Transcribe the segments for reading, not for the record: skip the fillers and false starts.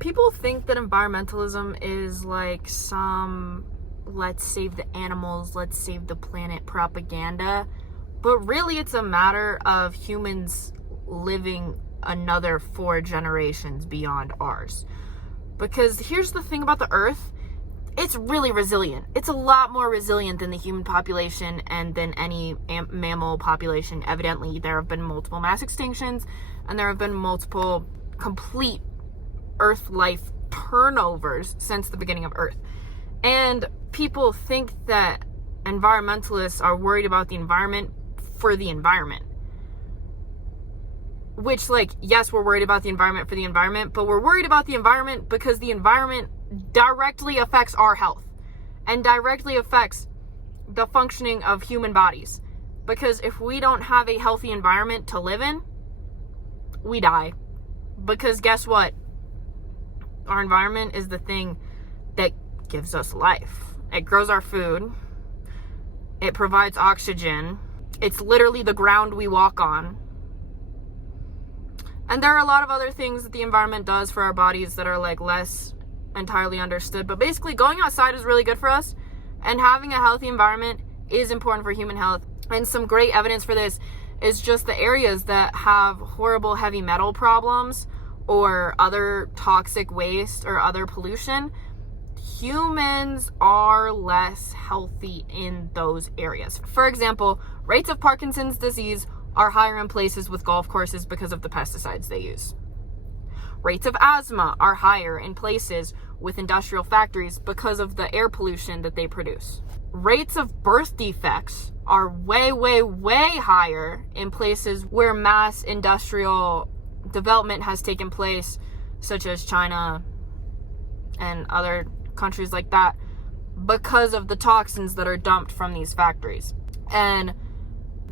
People think that environmentalism is like some let's save the animals, let's save the planet propaganda, but really it's a matter of humans living another 4 generations beyond ours. Because here's the thing about the earth, it's really resilient. It's a lot more resilient than the human population and than any mammal population. Evidently, there have been multiple mass extinctions and there have been multiple complete Earth life turnovers since the beginning of Earth. And people think that environmentalists are worried about the environment for the environment. Which, like, yes, we're worried about the environment for the environment, but we're worried about the environment because the environment directly affects our health and directly affects the functioning of human bodies. Because if we don't have a healthy environment to live in, we die. Because guess what? Our environment is the thing that gives us life. It grows our food. It provides oxygen. It's literally the ground we walk on. And there are a lot of other things that the environment does for our bodies that are like less entirely understood. But basically going outside is really good for us. And having a healthy environment is important for human health. And some great evidence for this is just the areas that have horrible heavy metal problems or other toxic waste or other pollution. Humans are less healthy in those areas. For example, rates of Parkinson's disease are higher in places with golf courses because of the pesticides they use. Rates of asthma are higher in places with industrial factories because of the air pollution that they produce. Rates of birth defects are way, way, way higher in places where mass industrial development has taken place, such as China and other countries like that, because of the toxins that are dumped from these factories. And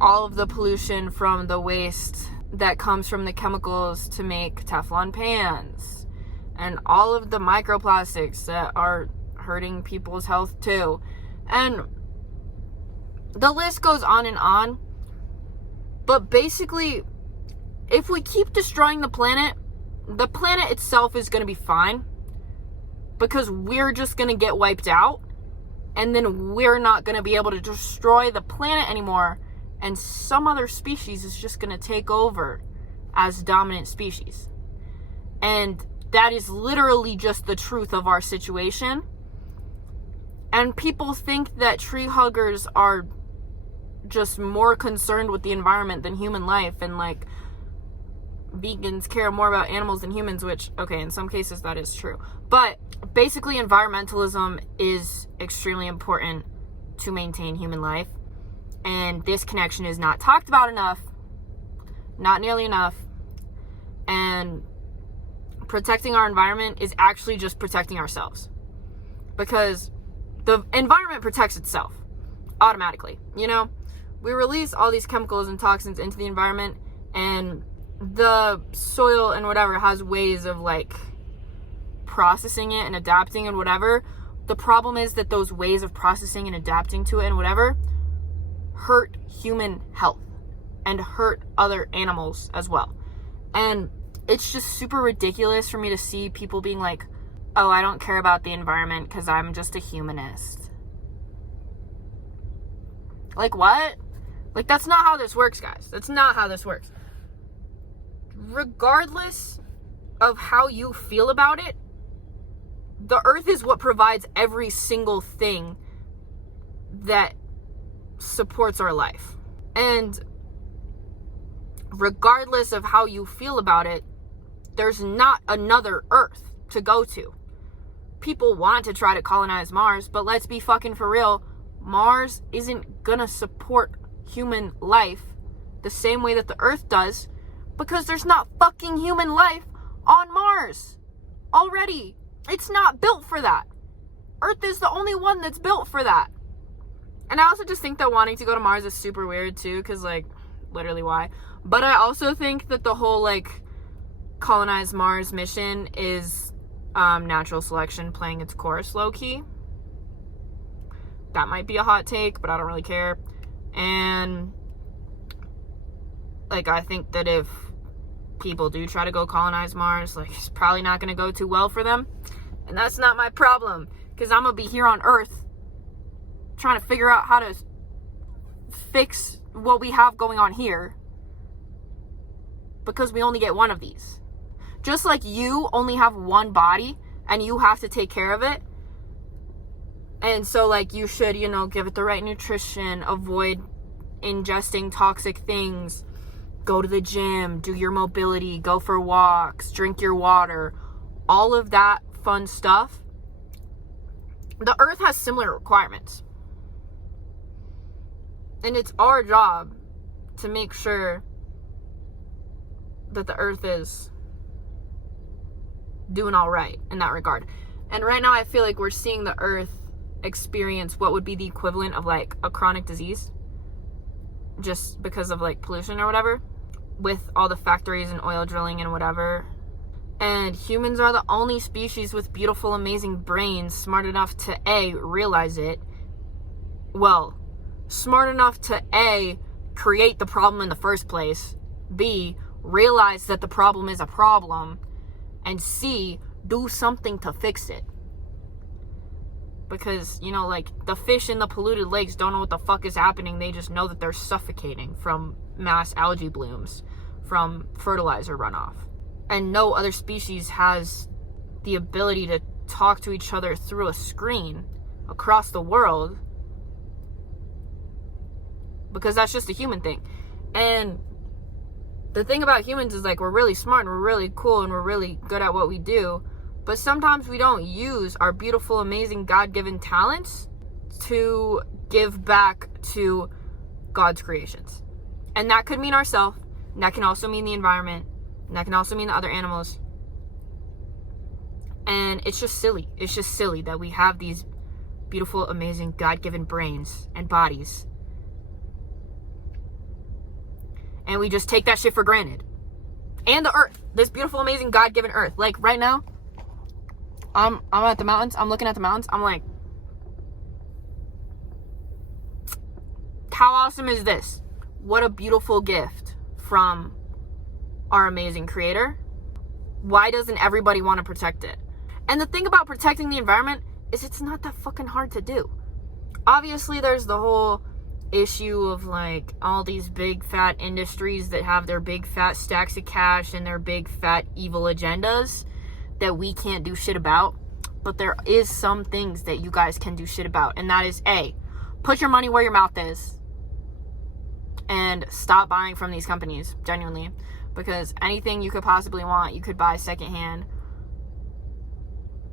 all of the pollution from the waste that comes from the chemicals to make Teflon pans, and all of the microplastics that are hurting people's health too. And the list goes on and on. But basically, if we keep destroying the planet itself is going to be fine, because we're just going to get wiped out, and then we're not going to be able to destroy the planet anymore, and some other species is just going to take over as dominant species. And that is literally just the truth of our situation. And people think that tree huggers are just more concerned with the environment than human life, and like vegans care more about animals than humans, which, okay, in some cases that is true. But basically, environmentalism is extremely important to maintain human life. And this connection is not talked about enough, not nearly enough. And protecting our environment is actually just protecting ourselves. Because the environment protects itself automatically. You know, we release all these chemicals and toxins into the environment, and the soil and whatever has ways of like processing it and adapting and whatever. The problem is that those ways of processing and adapting to it and whatever hurt human health and hurt other animals as well. And it's just super ridiculous for me to see people being like, oh, I don't care about the environment because I'm just a humanist. Like, what? Like, that's not how this works, guys. That's not how this works. Regardless of how you feel about it, the earth is what provides every single thing that supports our life. And regardless of how you feel about it, there's not another earth to go to. People want to try to colonize Mars, but let's be fucking for real. Mars isn't gonna support human life the same way that the earth does, because there's not fucking human life on Mars already. It's not built for that. Earth is the only one that's built for that. And I also just think that wanting to go to Mars is super weird too, because like, literally why? But I also think that the whole like colonize Mars mission is natural selection playing its course low-key. That might be a hot take, but I don't really care. And like, I think that if people do try to go colonize Mars, like, it's probably not going to go too well for them. And that's not my problem, because I'm going to be here on Earth trying to figure out how to fix what we have going on here, because we only get one of these. Just like you only have one body and you have to take care of it. And so, like, you should, you know, give it the right nutrition, avoid ingesting toxic things, go to the gym, do your mobility, go for walks, drink your water, all of that fun stuff. The Earth has similar requirements. And it's our job to make sure that the Earth is doing all right in that regard. And right now I feel like we're seeing the Earth experience what would be the equivalent of like a chronic disease, just because of like pollution or whatever, with all the factories and oil drilling and whatever. And humans are the only species with beautiful, amazing brains, smart enough to A, realize it. Well, smart enough to A, create the problem in the first place, B, realize that the problem is a problem, and C, do something to fix it. Because, you know, like, the fish in the polluted lakes don't know what the fuck is happening. They just know that they're suffocating from mass algae blooms, from fertilizer runoff. And no other species has the ability to talk to each other through a screen across the world, because that's just a human thing. And the thing about humans is, like, we're really smart and we're really cool and we're really good at what we do, but sometimes we don't use our beautiful, amazing, God-given talents to give back to God's creations. And that could mean ourselves, and that can also mean the environment, and that can also mean the other animals. And it's just silly. It's just silly that we have these beautiful, amazing, God-given brains and bodies, and we just take that shit for granted. And the Earth, this beautiful, amazing, God-given Earth. Like, right now, I'm at the mountains. I'm looking at the mountains. I'm like, how awesome is this? What a beautiful gift from our amazing creator. Why doesn't everybody want to protect it? And the thing about protecting the environment is it's not that fucking hard to do. Obviously, there's the whole issue of, like, all these big fat industries that have their big fat stacks of cash and their big fat evil agendas that we can't do shit about. But there is some things that you guys can do shit about, and that is A, put your money where your mouth is and stop buying from these companies, genuinely, because anything you could possibly want you could buy secondhand,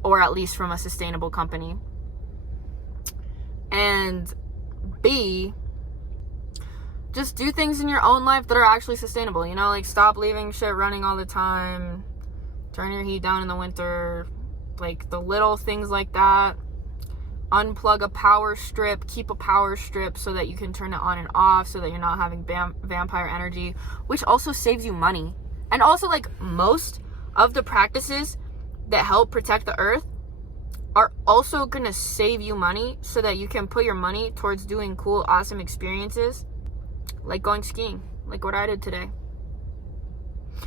or at least from a sustainable company. And B, just do things in your own life that are actually sustainable. You know, like, stop leaving shit running all the time. Turn your heat down in the winter. Like, the little things like that. Unplug a power strip. Keep a power strip so that you can turn it on and off, so that you're not having vampire energy, which also saves you money. And also, like, most of the practices that help protect the Earth are also gonna save you money, so that you can put your money towards doing cool, awesome experiences, like going skiing, like what I did today.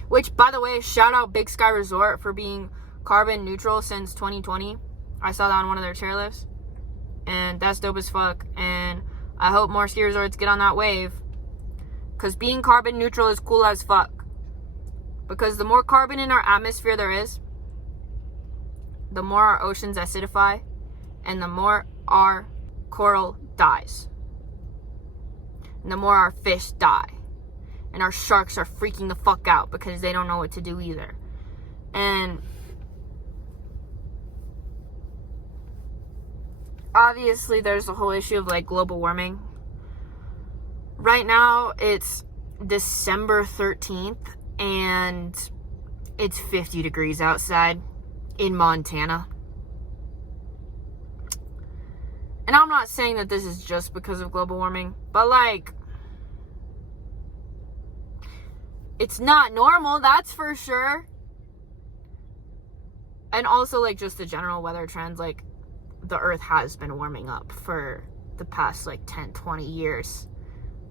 Which, by the way, shout out Big Sky Resort for being carbon neutral since 2020. I saw that on one of their chairlifts, and that's dope as fuck. And I hope more ski resorts get on that wave, because being carbon neutral is cool as fuck. Because the more carbon in our atmosphere there is, the more our oceans acidify, and the more our coral dies, and the more our fish die, and our sharks are freaking the fuck out because they don't know what to do either. And obviously there's the whole issue of, like, global warming. Right now it's December 13th and it's 50 degrees outside in Montana. And I'm not saying that this is just because of global warming, but, like, it's not normal, that's for sure. And also, like, just the general weather trends, like, the Earth has been warming up for the past, like, 10, 20 years.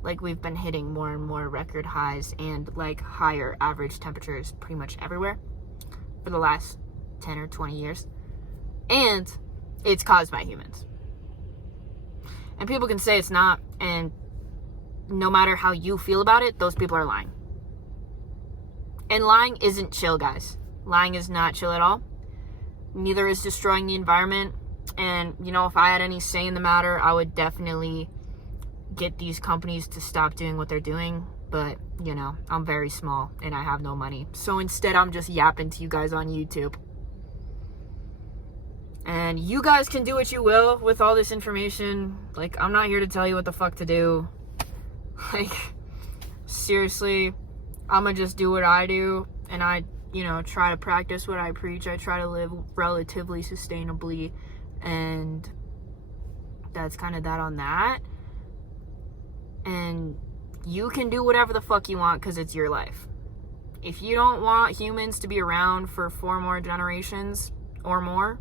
Like, we've been hitting more and more record highs and like higher average temperatures pretty much everywhere for the last 10 or 20 years. And it's caused by humans. And people can say it's not, and no matter how you feel about it, those people are lying. And lying isn't chill, guys. Lying is not chill at all. Neither is destroying the environment. And, you know, if I had any say in the matter, I would definitely get these companies to stop doing what they're doing. But, you know, I'm very small and I have no money. So instead, I'm just yapping to you guys on YouTube. And you guys can do what you will with all this information. Like, I'm not here to tell you what the fuck to do. Like, seriously, I'm gonna just do what I do. And I, you know, try to practice what I preach. I try to live relatively sustainably. And that's kind of that on that. And you can do whatever the fuck you want because it's your life. If you don't want humans to be around for 4 more generations or more,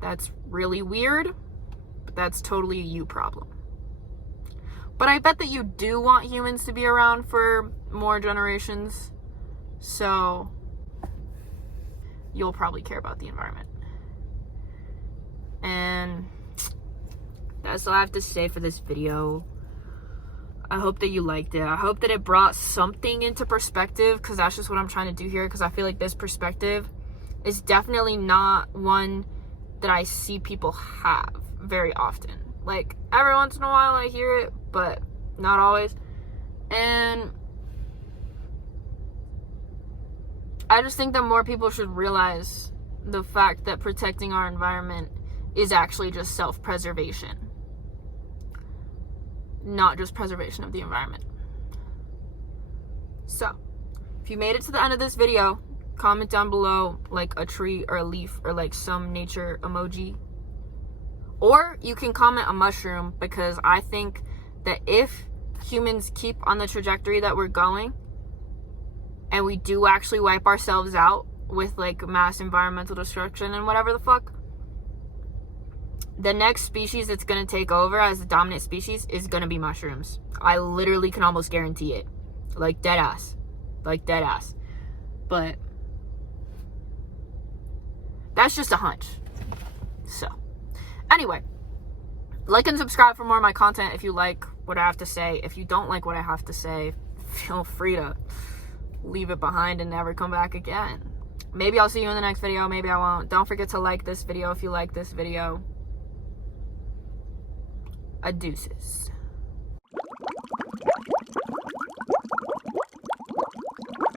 that's really weird, but that's totally a you problem. But I bet that you do want humans to be around for more generations, so you'll probably care about the environment. And that's all I have to say for this video. I hope that you liked it. I hope that it brought something into perspective, because that's just what I'm trying to do here, because I feel like this perspective is definitely not one that I see people have very often. Like, every once in a while I hear it, but not always. And I just think that more people should realize the fact that protecting our environment is actually just self-preservation, not just preservation of the environment. So, if you made it to the end of this video, comment down below like a tree or a leaf or like some nature emoji. Or you can comment a mushroom, because I think that if humans keep on the trajectory that we're going and we do actually wipe ourselves out with like mass environmental destruction and whatever the fuck, the next species that's going to take over as the dominant species is going to be mushrooms. I literally can almost guarantee it. Like, dead ass. Like, dead ass. But that's just a hunch. So, anyway, like and subscribe for more of my content if you like what I have to say. If you don't like what I have to say, feel free to leave it behind and never come back again. Maybe I'll see you in the next video. Maybe I won't. Don't forget to like this video if you like this video. Adeuces.